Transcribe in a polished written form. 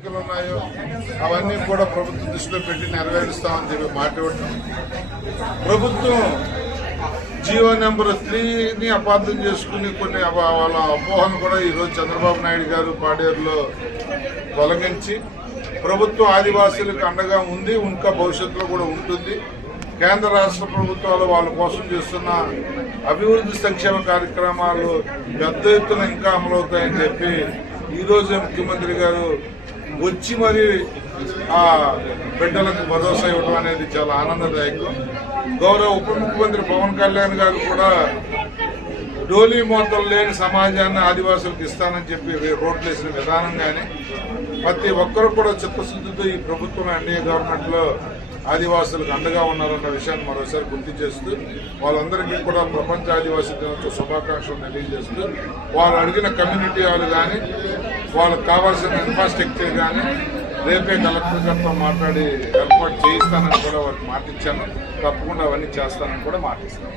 ఉన్నాయో అవన్నీ కూడా ప్రభుత్వం దృష్టిలో పెట్టి నెరవేరుస్తామని చెప్పి మాట ఇవ్వటం, ప్రభుత్వం జీవో నెంబర్ 3ని అపార్థం చేసుకుని కొన్ని వాళ్ళ అపోహను కూడా ఈరోజు చంద్రబాబు నాయుడు గారు పాడేరులో తొలగించి ప్రభుత్వం ఆదివాసీలకు అండగా ఉంది, ఇంకా భవిష్యత్తులో కూడా ఉంటుంది. కేంద్ర రాష్ట్ర ప్రభుత్వాలు వాళ్ళ కోసం చేస్తున్న అభివృద్ధి సంక్షేమ కార్యక్రమాలు పెద్ద ఎత్తున ఇంకా అమలవుతాయని చెప్పి ఈరోజు ముఖ్యమంత్రి గారు వచ్చి మరి ఆ బిడ్డలకు భరోసా ఇవ్వడం అనేది చాలా ఆనందదాయకం. గౌరవ ఉప ముఖ్యమంత్రి పవన్ కళ్యాణ్ గారు కూడా డోలీ మోతలు లేని సమాజాన్ని ఆదివాసులకు ఇస్తానని చెప్పి రోడ్లు వేసిన విధానం కానీ ప్రతి ఒక్కరు కూడా చిత్తశుద్ధితో ఈ ప్రభుత్వం ఎన్డీఏ గవర్నమెంట్ లో ఆదివాసులకు అండగా ఉన్నారన్న విషయాన్ని మరోసారి గుర్తు చేస్తూ వాళ్ళందరికీ కూడా ప్రపంచ ఆదివాసీ దినోత్సవ శుభాకాంక్షలు తెలియజేస్తూ వాళ్ళు అడిగిన కమ్యూనిటీ హాల్ కానీ వాళ్ళకి కావాల్సిన ఇన్ఫ్రాస్ట్రక్చర్ కానీ రేపే కలెక్టర్ గారితో మాట్లాడి ఏర్పాటు చేయిస్తానని కూడా వారికి మాటిచ్చాను. తప్పకుండా అవన్నీ చేస్తానని కూడా మాటిస్తాను.